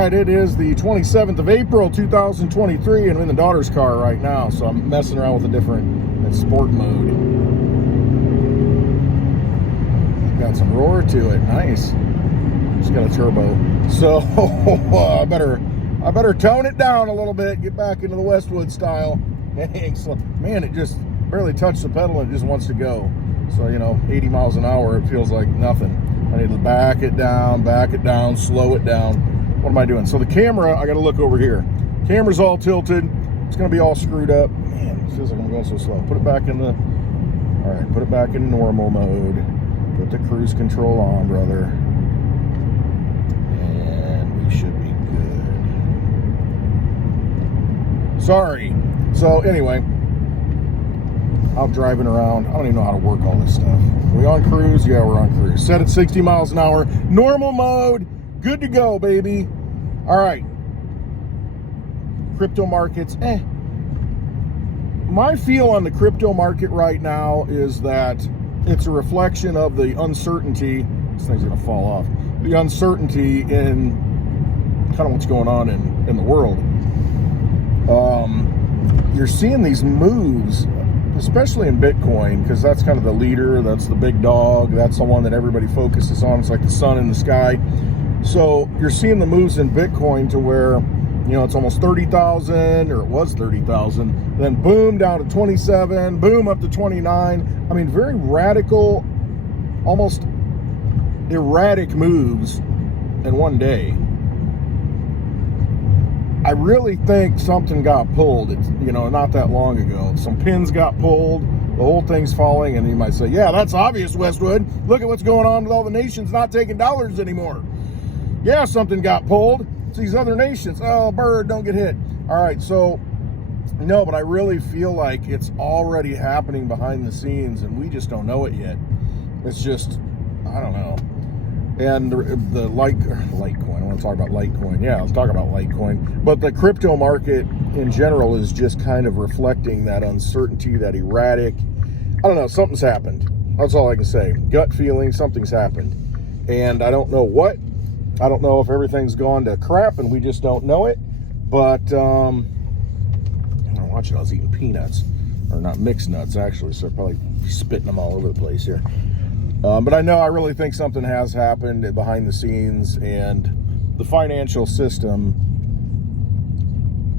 right, it is the 27th of April, 2023, and I'm in the daughter's car right now, so I'm messing around with a different sport mode. Got some roar to it, nice. Just got a turbo, so I better tone it down a little bit, get back into the Westwood style. Man, it just barely touched the pedal and it just wants to go. So, 80 miles an hour, it feels like nothing. I need to back it down, slow it down. What am I doing? So the camera, I got to look over here. Camera's all tilted. It's going to be all screwed up. Man, it feels like I'm going so slow. Put it back in the, all right, put it back in normal mode. Put the cruise control on, brother. And we should be good. Sorry. So anyway, I'm driving around. I don't even know how to work all this stuff. Are we on cruise? Yeah, we're on cruise. Set at 60 miles an hour. Normal mode. Good to go, baby. All right. Crypto markets. My feel on the crypto market right now is that it's a reflection of the uncertainty. This thing's going to fall off. The uncertainty in kind of what's going on in the world. You're seeing these moves, especially in Bitcoin, because that's kind of the leader, that's the big dog, that's the one that everybody focuses on. It's like the sun in the sky. So you're seeing the moves in Bitcoin to where, it's almost 30,000, or it was 30,000, then boom, down to 27, boom, up to 29. I mean, very radical, almost erratic moves in one day. I really think something got pulled. It's, not that long ago. Some pins got pulled, the whole thing's falling, and you might say, yeah, that's obvious, Westwood. Look at what's going on with all the nations not taking dollars anymore. Yeah, something got pulled. It's these other nations. Oh, bird, don't get hit. All right, so, no, but I really feel like it's already happening behind the scenes, and we just don't know it yet. It's just, I don't know. And the Litecoin, I want to talk about Litecoin. Yeah, let's talk about Litecoin. But the crypto market in general is just kind of reflecting that uncertainty, that erratic. I don't know, something's happened. That's all I can say. Gut feeling, something's happened. And I don't know what. I don't know if everything's gone to crap and we just don't know it. But, I'm watching, I was eating peanuts. Or not mixed nuts, actually, so I'm probably spitting them all over the place here. But I really think something has happened behind the scenes, and the financial system,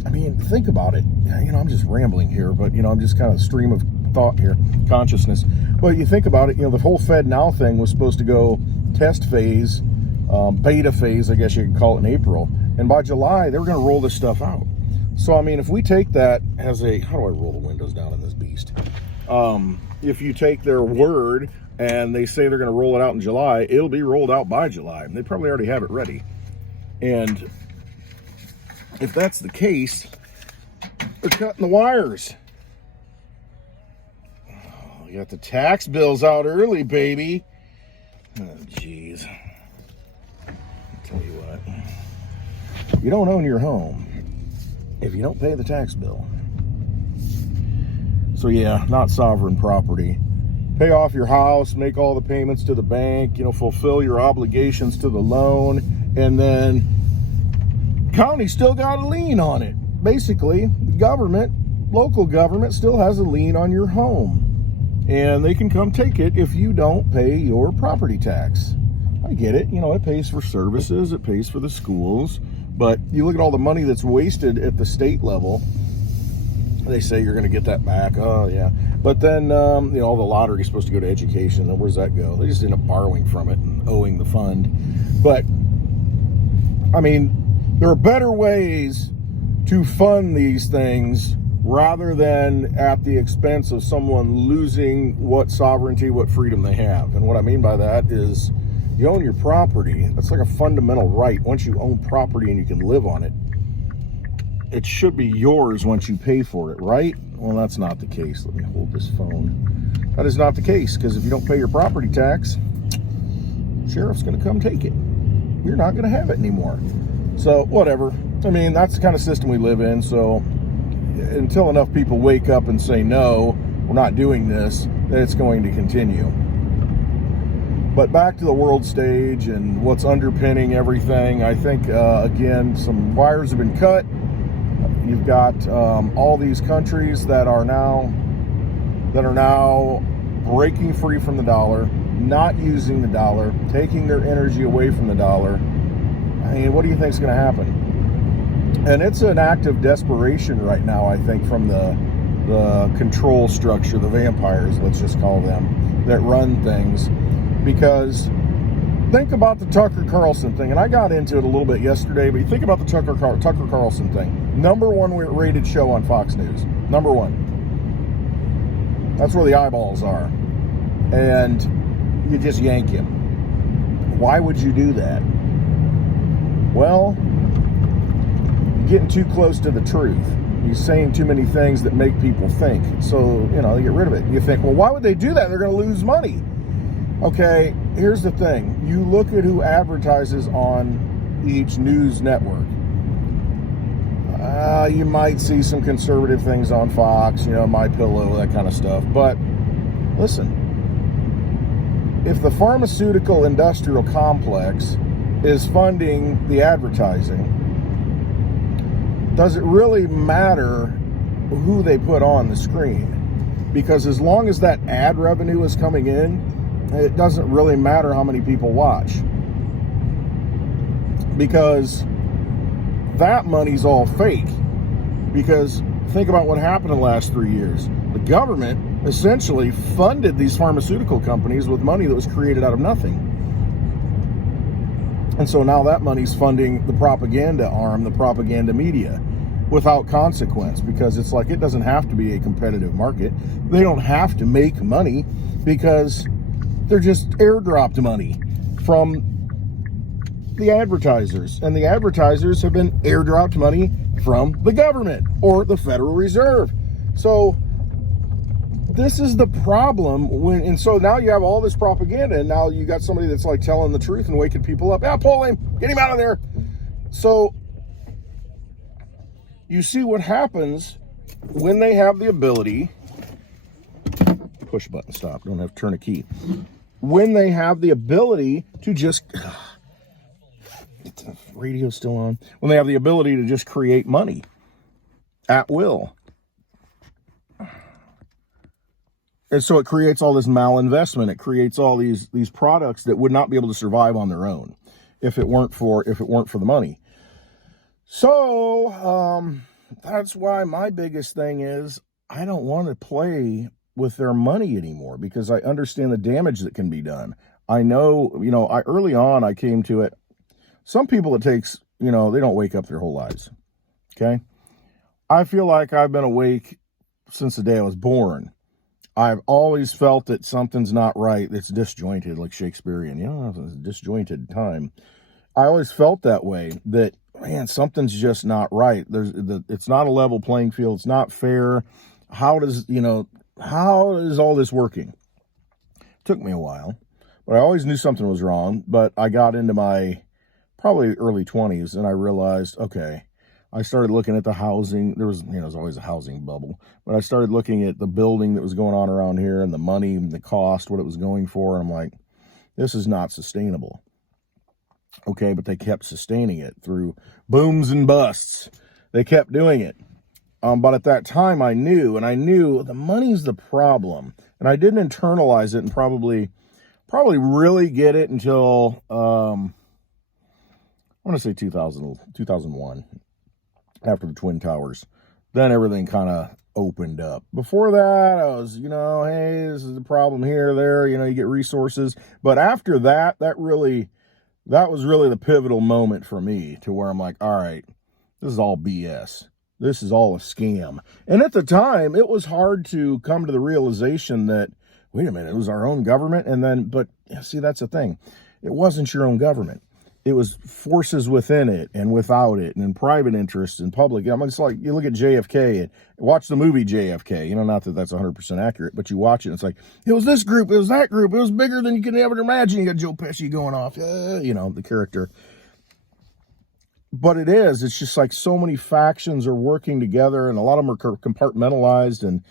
I mean, think about it. I'm just rambling here, but, I'm just kind of stream of thought here, consciousness. But you think about it, the whole Fed Now thing was supposed to go test phase, beta phase, I guess you could call it, in April. And by July, they were going to roll this stuff out. So, I mean, if we take that as a, how do I roll the windows down in this beast? If you take their word and they say they're going to roll it out in July, it'll be rolled out by July. And they probably already have it ready. And if that's the case, they're cutting the wires. Oh, we got the tax bills out early, baby. Oh, jeez. I'll tell you what. You don't own your home if you don't pay the tax bill. So yeah, not sovereign property. Pay off your house, make all the payments to the bank, fulfill your obligations to the loan, and then county still got a lien on it. Basically, the government, local government, still has a lien on your home. And they can come take it if you don't pay your property tax. I get it, it pays for services, it pays for the schools, but you look at all the money that's wasted at the state level. They say you're going to get that back. Oh, yeah. But then, all the lottery is supposed to go to education. Then where does that go? They just end up borrowing from it and owing the fund. But, I mean, there are better ways to fund these things rather than at the expense of someone losing what sovereignty, what freedom they have. And what I mean by that is you own your property. That's like a fundamental right. Once you own property and you can live on it, it should be yours once you pay for it, right? Well, that's not the case. Let me hold this phone. That is not the case, because if you don't pay your property tax, sheriff's going to come take it. You're not going to have it anymore. So, whatever. I mean, that's the kind of system we live in. So, until enough people wake up and say, no, we're not doing this, it's going to continue. But back to the world stage and what's underpinning everything, I think, again, some wires have been cut. You've got all these countries that are now breaking free from the dollar, not using the dollar, taking their energy away from the dollar. I mean, what do you think is going to happen? And it's an act of desperation right now, I think, from the control structure, the vampires, let's just call them, that run things. Because think about the Tucker Carlson thing, and I got into it a little bit yesterday, but you think about the Tucker Carlson thing. #1 rated show on Fox News. #1. That's where the eyeballs are. And you just yank him. Why would you do that? Well, you're getting too close to the truth. He's saying too many things that make people think. So, you know, you get rid of it. You think, well, why would they do that? They're going to lose money. Okay, here's the thing. You look at who advertises on each news network. You might see some conservative things on Fox, you know, My Pillow, that kind of stuff. But listen, if the pharmaceutical industrial complex is funding the advertising, does it really matter who they put on the screen? Because as long as that ad revenue is coming in, it doesn't really matter how many people watch, because that money's all fake. Because think about what happened in the last 3 years. The government essentially funded these pharmaceutical companies with money that was created out of nothing. And so now that money's funding the propaganda arm, the propaganda media, without consequence, because it's like, it doesn't have to be a competitive market. They don't have to make money because they're just airdropped money from the advertisers. And the advertisers have been airdropped money from the government or the Federal Reserve. So this is the problem. And so now you have all this propaganda, and now you got somebody that's like telling the truth and waking people up. Yeah, pull him, get him out of there. So you see what happens when they have the ability, push button, stop, don't have to turn a key. When they have the ability to just, the radio's still on, when they have the ability to just create money at will. And so it creates all this malinvestment. It creates all these products that would not be able to survive on their own if it weren't for the money. So that's why my biggest thing is, I don't want to play with their money anymore, because I understand the damage that can be done. I know, you know, early on I came to it. Some people, it takes, you know, they don't wake up their whole lives. Okay. I feel like I've been awake since the day I was born. I've always felt that something's not right. It's disjointed, like Shakespearean, you know, it's a disjointed time. I always felt that way, that, man, something's just not right. It's not a level playing field. It's not fair. How is all this working? Took me a while, but I always knew something was wrong. But I got into my probably early 20s, and I realized, okay, I started looking at the housing. There's always a housing bubble, but I started looking at the building that was going on around here, and the money and the cost, what it was going for. And I'm like, this is not sustainable. Okay, but they kept sustaining it through booms and busts. They kept doing it. But at that time I knew the money's the problem. And I didn't internalize it and probably really get it until, I want to say 2001, after the Twin Towers. Then everything kind of opened up. Before that, I was, hey, this is the problem here, there, you get resources. But after that, that was really the pivotal moment for me, to where I'm like, all right, this is all BS. This is all a scam. And at the time, it was hard to come to the realization that, wait a minute, it was our own government. And then, but see, that's the thing. It wasn't your own government. It was forces within it and without it, and in private interests and public. I mean, it's like, you look at JFK and watch the movie JFK, not that that's 100% accurate, but you watch it and it's like, it was this group, it was that group, it was bigger than you could ever imagine. You got Joe Pesci going off, the character. But it's just like so many factions are working together, and a lot of them are compartmentalized, and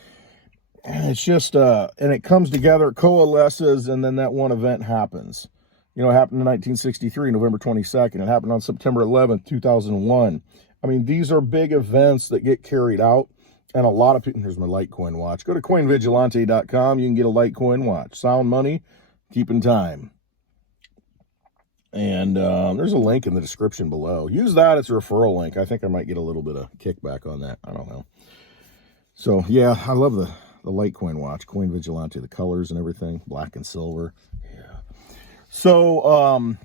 it's just, and it comes together, coalesces, and then that one event happens. You know, it happened in 1963, November 22nd. It happened on September 11th, 2001. I mean, these are big events that get carried out, and a lot of people, here's my Litecoin watch. Go to CoinVigilante.com. You can get a Litecoin watch. Sound money, keeping time. And there's a link in the description below. Use that as a referral link. I think I might get a little bit of kickback on that. I don't know. So, yeah, I love the Litecoin watch, CoinVigilante, the colors and everything, black and silver. Yeah. So, and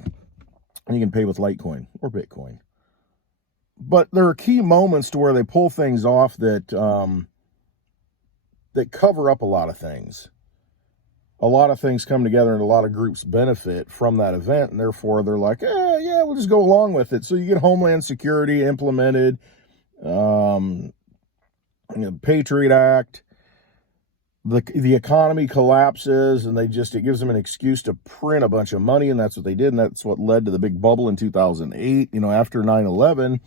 you can pay with Litecoin or Bitcoin. But there are key moments to where they pull things off that that cover up a lot of things. A lot of things come together and a lot of groups benefit from that event, and therefore they're like, yeah, we'll just go along with it. So you get Homeland Security implemented, the Patriot Act, the economy collapses, and it gives them an excuse to print a bunch of money, and that's what they did, and that's what led to the big bubble in 2008. You know, after 9/11,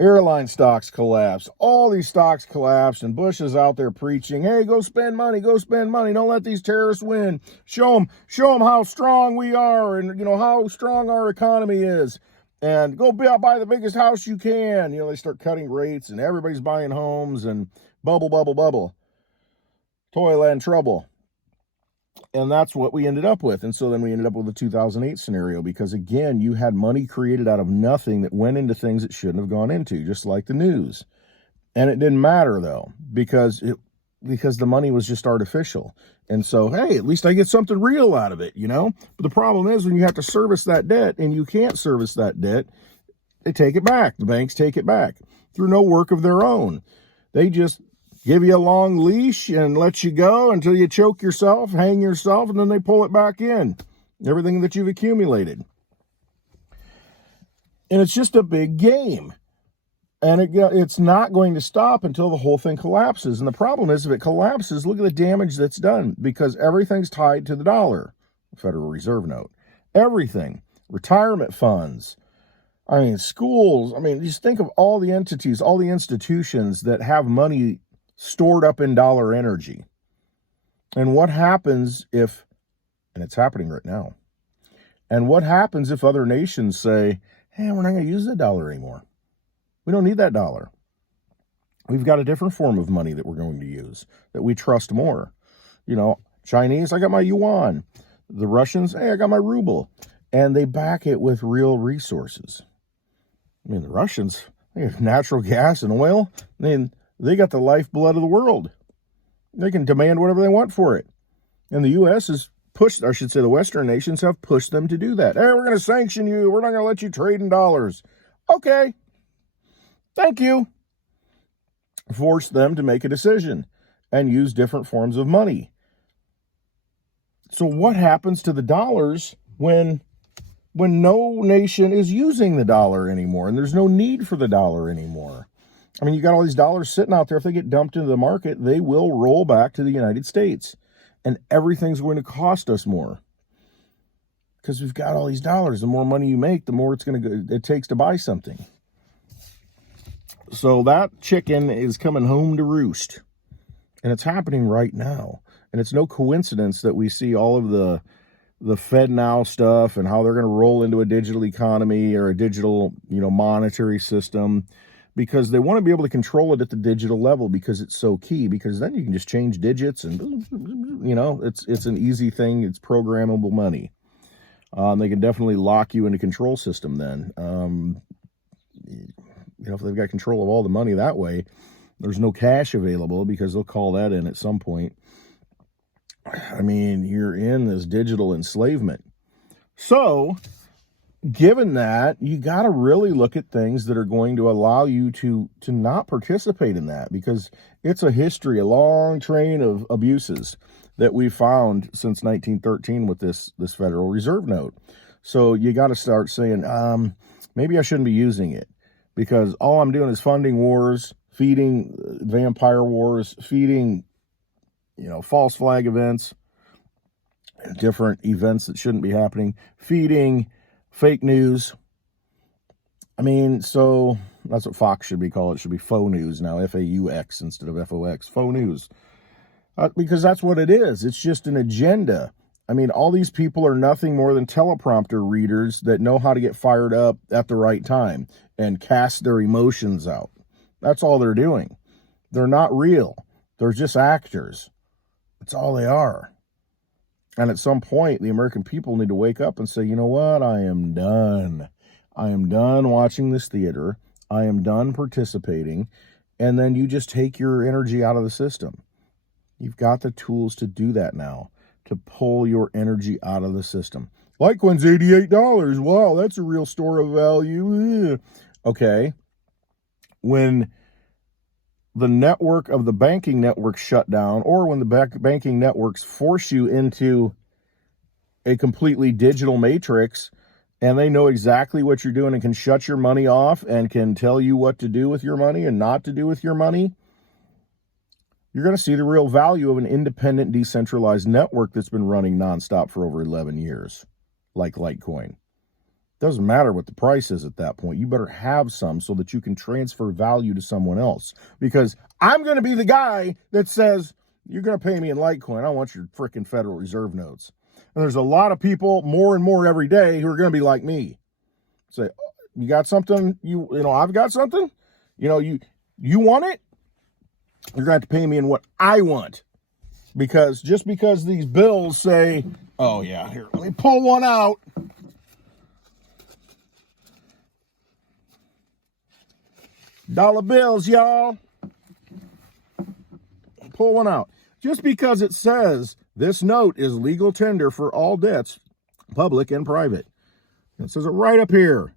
airline stocks collapsed. All these stocks collapsed, and Bush is out there preaching, hey, go spend money, don't let these terrorists win. Show them how strong we are, and, you know, how strong our economy is. And go buy the biggest house you can. You know, they start cutting rates, and everybody's buying homes, and bubble. Toyland trouble. And that's what we ended up with. And so then we ended up with the 2008 scenario, because, again, you had money created out of nothing that went into things it shouldn't have gone into, just like the news. And it didn't matter, though, because the money was just artificial. And so, hey, at least I get something real out of it, you know? But the problem is when you have to service that debt and you can't service that debt, they take it back. The banks take it back through no work of their own. They just give you a long leash and let you go until you choke yourself, hang yourself, and then they pull it back in, everything that you've accumulated. And it's just a big game. And it's not going to stop until the whole thing collapses. And the problem is, if it collapses, look at the damage that's done, because everything's tied to the dollar, Federal Reserve note, everything, retirement funds, I mean, schools. I mean, just think of all the entities, all the institutions that have money stored up in dollar energy. And what happens if, and it's happening right now, and what happens if other nations say, hey, we're not going to use the dollar anymore. We don't need that dollar. We've got a different form of money that we're going to use, that we trust more. You know, Chinese, I got my yuan. The Russians, hey, I got my ruble. And they back it with real resources. I mean, the Russians, they have natural gas and oil. I mean, they got the lifeblood of the world. They can demand whatever they want for it. And the U.S. has pushed, I should say the Western nations have pushed them to do that. Hey, we're going to sanction you. We're not going to let you trade in dollars. Okay. Thank you. Force them to make a decision and use different forms of money. So what happens to the dollars when no nation is using the dollar anymore and there's no need for the dollar anymore? I mean, you got all these dollars sitting out there. If they get dumped into the market, they will roll back to the United States, and everything's going to cost us more because we've got all these dollars. The more money you make, the more it takes to buy something. So that chicken is coming home to roost, and it's happening right now. And it's no coincidence that we see all of the FedNow stuff and how they're going to roll into a digital economy or a digital, monetary system, because they want to be able to control it at the digital level, because it's so key, because then you can just change digits and, it's an easy thing. It's programmable money. They can definitely lock you in a control system then. If they've got control of all the money that way, there's no cash available because they'll call that in at some point. I mean, you're in this digital enslavement. So, given that, you got to really look at things that are going to allow you to not participate in that, because it's a history, a long train of abuses that we found since 1913 with this Federal Reserve note. So you got to start saying, maybe I shouldn't be using it, because all I'm doing is funding wars, feeding vampire wars, feeding false flag events, different events that shouldn't be happening, feeding fake news. I mean, so that's what Fox should be called. It should be faux news now, F-A-U-X instead of F-O-X, faux news. Because that's what it is. It's just an agenda. I mean, all these people are nothing more than teleprompter readers that know how to get fired up at the right time and cast their emotions out. That's all they're doing. They're not real. They're just actors. That's all they are. And at some point, the American people need to wake up and say, you know what? I am done. I am done watching this theater. I am done participating. And then you just take your energy out of the system. You've got the tools to do that now, to pull your energy out of the system. Litecoin's $88. Wow, that's a real store of value. Okay. When the network of the banking network shut down, or when the banking networks force you into a completely digital matrix and they know exactly what you're doing and can shut your money off and can tell you what to do with your money and not to do with your money, you're going to see the real value of an independent, decentralized network that's been running nonstop for over 11 years, like Litecoin. Doesn't matter what the price is at that point. You better have some so that you can transfer value to someone else. Because I'm going to be the guy that says, you're going to pay me in Litecoin. I want your freaking Federal Reserve notes. And there's a lot of people, more and more every day, who are going to be like me. Say, oh, you got something? I've got something? You want it? You're going to have to pay me in what I want. Because just because these bills say, oh yeah, here, let me pull one out. Dollar bills, y'all. Pull one out. Just because it says this note is legal tender for all debts, public and private. It says it right up here.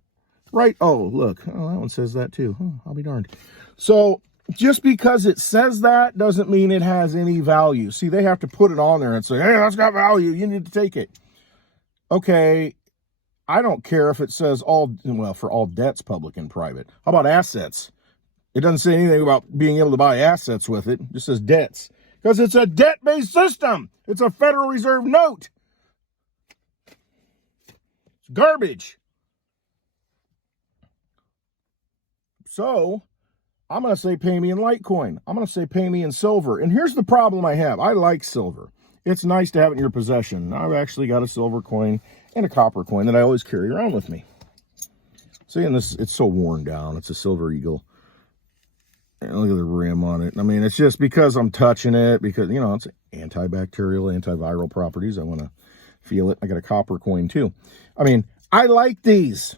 Right. Oh, look. Oh, that one says that too. Oh, I'll be darned. So just because it says that doesn't mean it has any value. See, they have to put it on there and say, hey, that's got value. You need to take it. Okay. I don't care if it says for all debts, public and private. How about assets? It doesn't say anything about being able to buy assets with it. It just says debts. Because it's a debt-based system. It's a Federal Reserve note. It's garbage. So, I'm going to say pay me in Litecoin. I'm going to say pay me in silver. And here's the problem I have. I like silver. It's nice to have it in your possession. I've actually got a silver coin and a copper coin that I always carry around with me. See, and it's so worn down. It's a Silver Eagle. And look at the rim on it. I mean, it's just because I'm touching it, because, it's antibacterial, antiviral properties. I want to feel it. I got a copper coin too. I mean, I like these.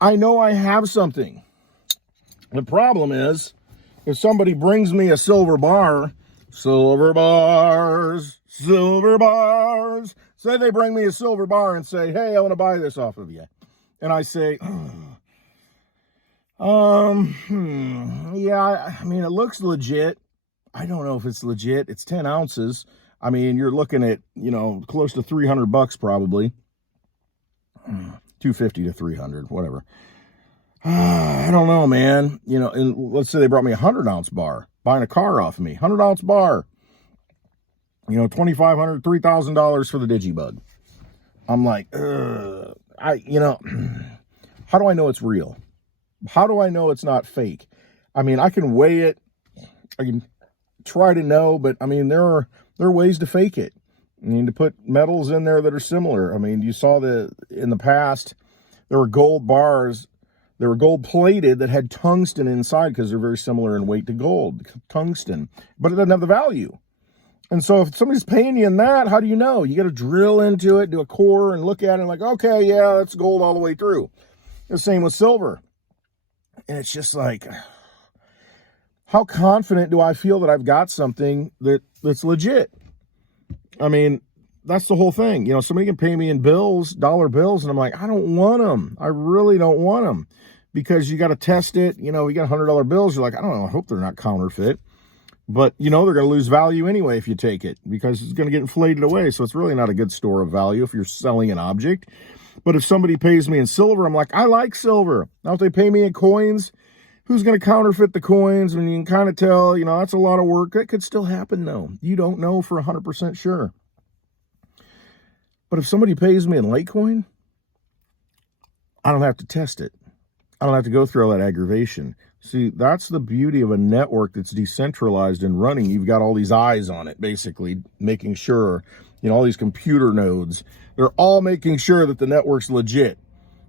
I know I have something. The problem is, if somebody brings me a silver bar, silver bars, say they bring me a silver bar and say, hey, I want to buy this off of you. And I say, yeah, I mean, it looks legit. I don't know if it's legit. It's 10 ounces. I mean, you're looking at, close to $300 probably. 250 to 300, whatever. I don't know, man. And let's say they brought me a 100-ounce bar, buying a car off of me, 100-ounce bar. $2,500, $3,000 for the DigiByte. I'm like, how do I know it's real? How do I know it's not fake? I mean, I can weigh it. I can try to know, but I mean, there are ways to fake it. I mean, to put metals in there that are similar. I mean, you saw in the past, there were gold bars. They were gold plated that had tungsten inside because they're very similar in weight to gold, tungsten, but it doesn't have the value. And so if somebody's paying you in that, how do you know? You got to drill into it, do a core and look at it and like, okay, yeah, that's gold all the way through. The same with silver. And it's just like, how confident do I feel that I've got something that's legit? I mean, that's the whole thing. Somebody can pay me in bills, dollar bills, and I'm like, I don't want them. I really don't want them. Because you got to test it. You got $100 bills. You're like, I don't know, I hope they're not counterfeit. But, they're going to lose value anyway if you take it, because it's going to get inflated away. So it's really not a good store of value if you're selling an object. But if somebody pays me in silver, I'm like, I like silver. Now, if they pay me in coins, who's going to counterfeit the coins? And you can kind of tell, that's a lot of work. That could still happen, though. You don't know for 100% sure. But if somebody pays me in Litecoin, I don't have to test it. I don't have to go through all that aggravation. See, that's the beauty of a network that's decentralized and running. You've got all these eyes on it, basically, making sure, all these computer nodes, they're all making sure that the network's legit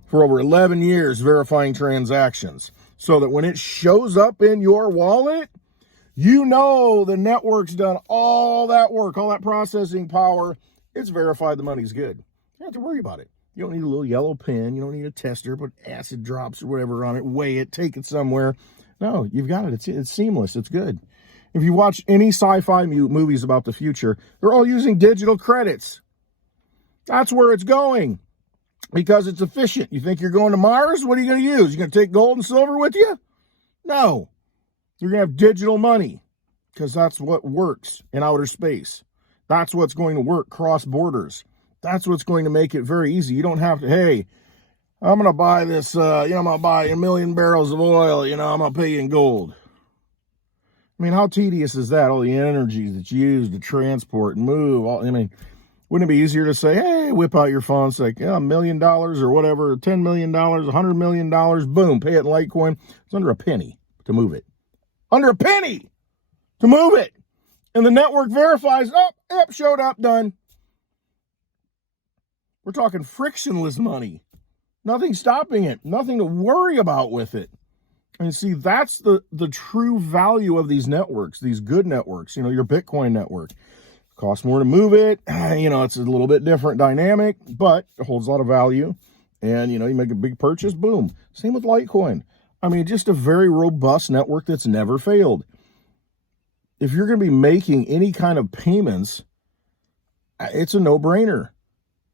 for over 11 years, verifying transactions, so that when it shows up in your wallet, the network's done all that work, all that processing power. It's verified the money's good. You don't have to worry about it. You don't need a little yellow pen. You don't need a tester, put acid drops or whatever on it, weigh it, take it somewhere. No, you've got it. It's seamless. It's good. If you watch any sci-fi movies about the future, they're all using digital credits. That's where it's going because it's efficient. You think you're going to Mars? What are you going to use? You're going to take gold and silver with you? No. You're going to have digital money because that's what works in outer space. That's what's going to work cross borders. That's what's going to make it very easy. You don't have to, hey, I'm going to buy this, I'm going to buy 1 million barrels of oil, I'm going to pay you in gold. I mean, how tedious is that? All the energy that's used to transport and move. Wouldn't it be easier to say, hey, whip out your phone, say, $1 million or whatever, $10 million, $100 million, boom, pay it in Litecoin. It's under a penny to move it. Under a penny to move it. And the network verifies, yep, showed up, done. We're talking frictionless money. Nothing stopping it. Nothing to worry about with it. And see, that's the true value of these networks, these good networks. Your Bitcoin network. Costs more to move it. It's a little bit different dynamic, but it holds a lot of value. And, you make a big purchase, boom. Same with Litecoin. Just a very robust network that's never failed. If you're going to be making any kind of payments, it's a no-brainer.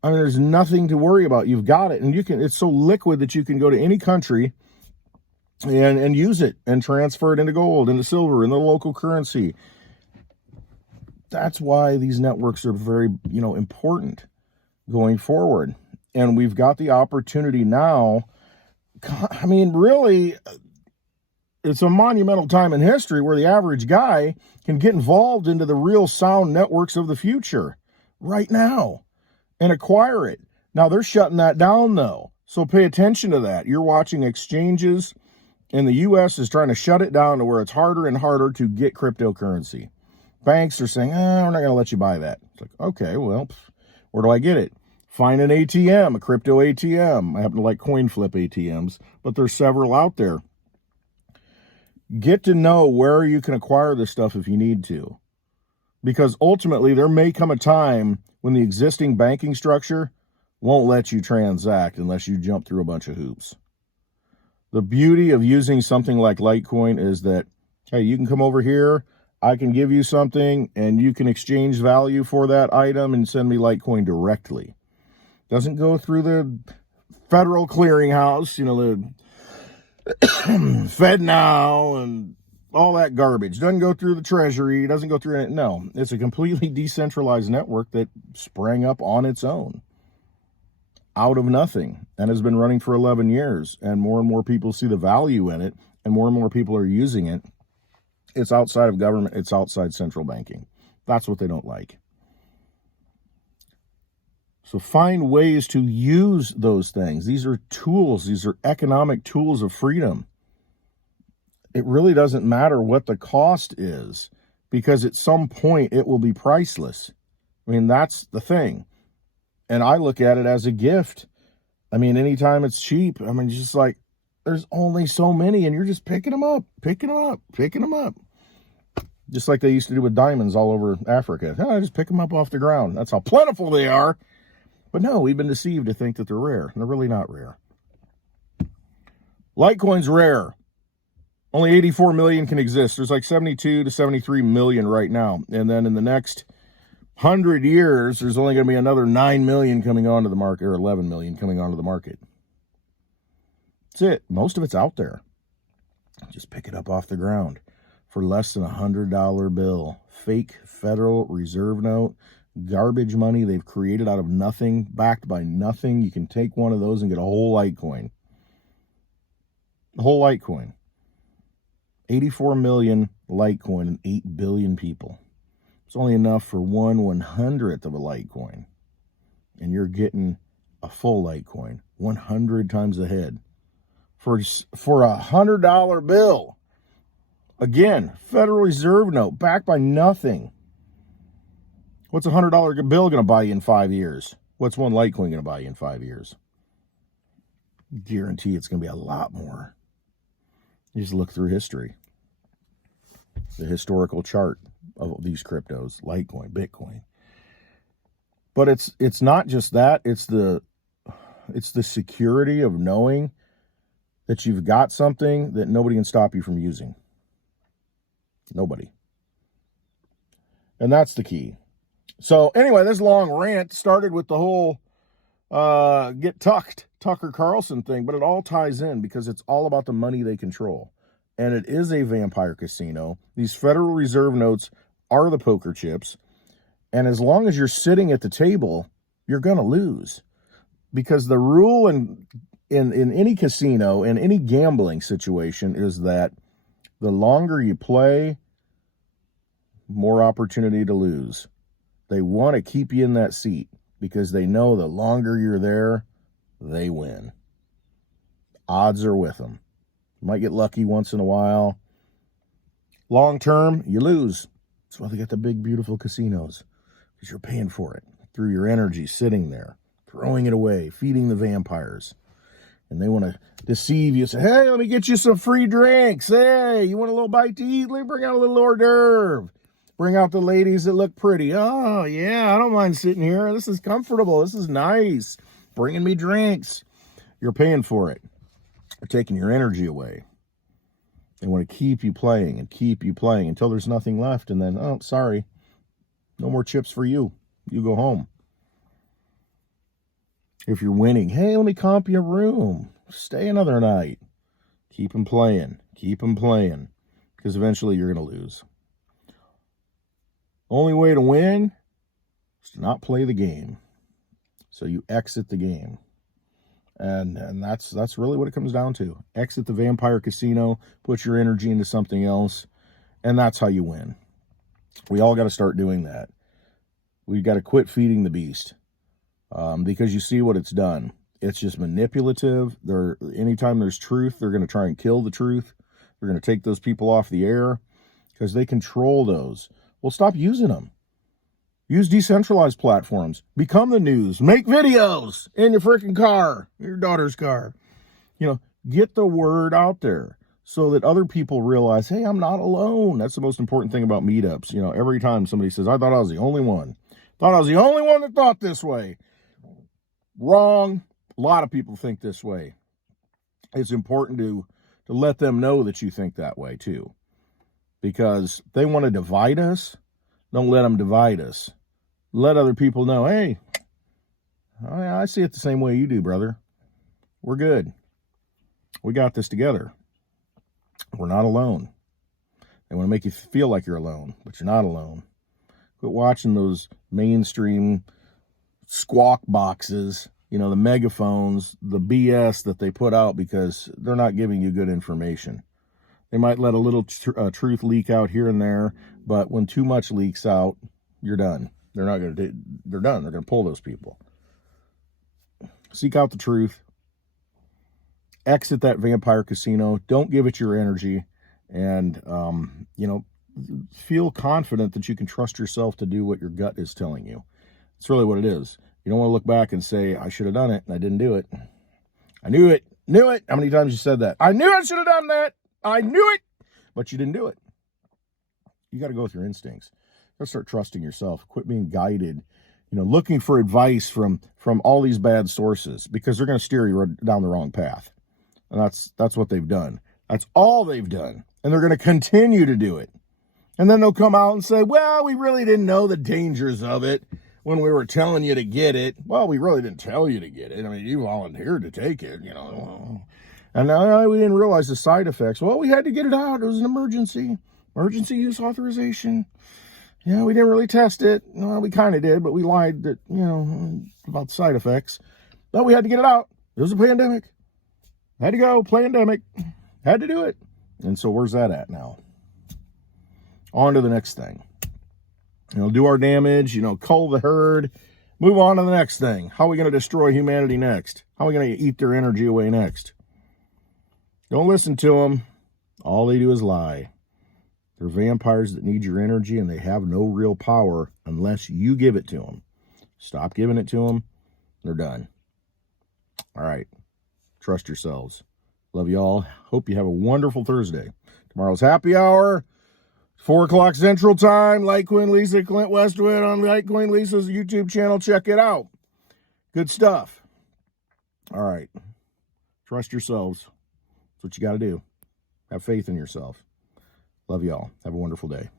There's nothing to worry about. You've got it. And it's so liquid that you can go to any country and use it and transfer it into gold, into silver, into the local currency. That's why these networks are very, important going forward. And we've got the opportunity now. Really, it's a monumental time in history where the average guy can get involved into the real sound networks of the future right now and acquire it. Now, they're shutting that down, though. So pay attention to that. You're watching exchanges, and the U.S. is trying to shut it down to where it's harder and harder to get cryptocurrency. Banks are saying, we're not going to let you buy that. It's like, okay, well, where do I get it? Find an ATM, a crypto ATM. I happen to like CoinFlip ATMs, but there's several out there. Get to know where you can acquire this stuff if you need to. Because ultimately, there may come a time when the existing banking structure won't let you transact unless you jump through a bunch of hoops. The beauty of using something like Litecoin is that, hey, you can come over here, I can give you something, and you can exchange value for that item and send me Litecoin directly. Doesn't go through the federal clearinghouse, the FedNow and all that garbage. Doesn't go through the Treasury. Doesn't go through it. No, it's a completely decentralized network that sprang up on its own out of nothing and has been running for 11 years. And more people see the value in it, and more people are using it. It's outside of government. It's outside central banking. That's what they don't like. So find ways to use those things. These are tools. These are economic tools of freedom. It really doesn't matter what the cost is, because at some point it will be priceless. That's the thing. And I look at it as a gift. Anytime it's cheap, just like, there's only so many, and you're just picking them up. Just like they used to do with diamonds all over Africa. Just pick them up off the ground. That's how plentiful they are. But no, we've been deceived to think that they're rare. And they're really not rare. Litecoin's rare. Only 84 million can exist. There's like 72 to 73 million right now. And then in the next 100 years, there's only going to be another 9 million coming onto the market, or 11 million coming onto the market. That's it. Most of it's out there. Just pick it up off the ground for less than $100 bill. Fake Federal Reserve note. Garbage money they've created out of nothing, backed by nothing. You can take one of those and get a whole Litecoin. A whole Litecoin. 84 million Litecoin and 8 billion people. It's only enough for 1/100th of a Litecoin. And you're getting a full Litecoin, 100 times ahead, for a $100 bill. Again, Federal Reserve note backed by nothing. What's a $100 bill going to buy you in 5 years? What's one Litecoin going to buy you in 5 years? Guarantee it's going to be a lot more. You just look through history. The historical chart of these cryptos, Litecoin, Bitcoin. But it's not just that, it's the security of knowing that you've got something that nobody can stop you from using. Nobody. And that's the key. So anyway, this long rant started with the whole get tucked Tucker Carlson thing, but it all ties in because it's all about the money they control. And it is a vampire casino. These Federal Reserve notes are the poker chips. And as long as you're sitting at the table, you're going to lose. Because the rule in any casino, in any gambling situation, is that the longer you play, more opportunity to lose. They want to keep you in that seat because they know the longer you're there, they win. Odds are with them. You might get lucky once in a while. Long term, you lose. That's why they got the big, beautiful casinos. Because you're paying for it through your energy sitting there, throwing it away, feeding the vampires. And they want to deceive you. Say, hey, let me get you some free drinks. Hey, you want a little bite to eat? Let me bring out a little hors d'oeuvre. Bring out the ladies that look pretty. Oh, yeah, I don't mind sitting here. This is comfortable. This is nice. Bringing me drinks. You're paying for it. They're taking your energy away. They want to keep you playing and keep you playing until there's nothing left. And then, oh, sorry. No more chips for you. You go home. If you're winning, hey, let me comp you a room. Stay another night. Keep them playing. Keep them playing. Because eventually you're going to lose. Only way to win is to not play the game. So you exit the game. And that's really what it comes down to. Exit the vampire casino, put your energy into something else, and that's how you win. We all got to start doing that. We've got to quit feeding the beast. Because you see what it's done. It's just manipulative. Anytime there's truth, they're going to try and kill the truth. They're going to take those people off the air because they control those. Well, stop using them. Use decentralized platforms. Become the news. Make videos in your freaking car, your daughter's car. Get the word out there so that other people realize, hey, I'm not alone. That's the most important thing about meetups. Every time somebody says, I thought I was the only one. Thought I was the only one that thought this way. Wrong. A lot of people think this way. It's important to let them know that you think that way too. Because they want to divide us. Don't let them divide us. Let other people know, hey, I see it the same way you do, brother. We're good. We got this together. We're not alone. They want to make you feel like you're alone, but you're not alone. Quit watching those mainstream squawk boxes, the megaphones, the BS that they put out because they're not giving you good information. They might let a little truth leak out here and there, but when too much leaks out, you're done. They're done. They're going to pull those people. Seek out the truth. Exit that vampire casino. Don't give it your energy. And, feel confident that you can trust yourself to do what your gut is telling you. It's really what it is. You don't want to look back and say, I should have done it, and I didn't do it. I knew it. How many times you said that? I knew I should have done that. I knew it. But you didn't do it. You got to go with your instincts. You got to start trusting yourself. Quit being guided, looking for advice from all these bad sources because they're going to steer you down the wrong path. And that's what they've done. That's all they've done. And they're going to continue to do it. And then they'll come out and say, well, we really didn't know the dangers of it when we were telling you to get it. Well, we really didn't tell you to get it. I mean, you volunteered to take it, And now we didn't realize the side effects. Well, we had to get it out. It was an emergency use authorization. We didn't really test it. Well, we kind of did, but we lied that, about the side effects. But we had to get it out. It was a pandemic. Had to go, pandemic. Had to do it. And so where's that at now? On to the next thing. Do our damage, cull the herd, move on to the next thing. How are we going to destroy humanity next? How are we going to eat their energy away next? Don't listen to them. All they do is lie. They're vampires that need your energy, and they have no real power unless you give it to them. Stop giving it to them. They're done. All right. Trust yourselves. Love you all. Hope you have a wonderful Thursday. Tomorrow's happy hour, 4 o'clock Central Time. Litecoin Lisa, Clint Westwood on Litecoin Lisa's YouTube channel. Check it out. Good stuff. All right. Trust yourselves. That's what you got to do. Have faith in yourself. Love y'all. Have a wonderful day.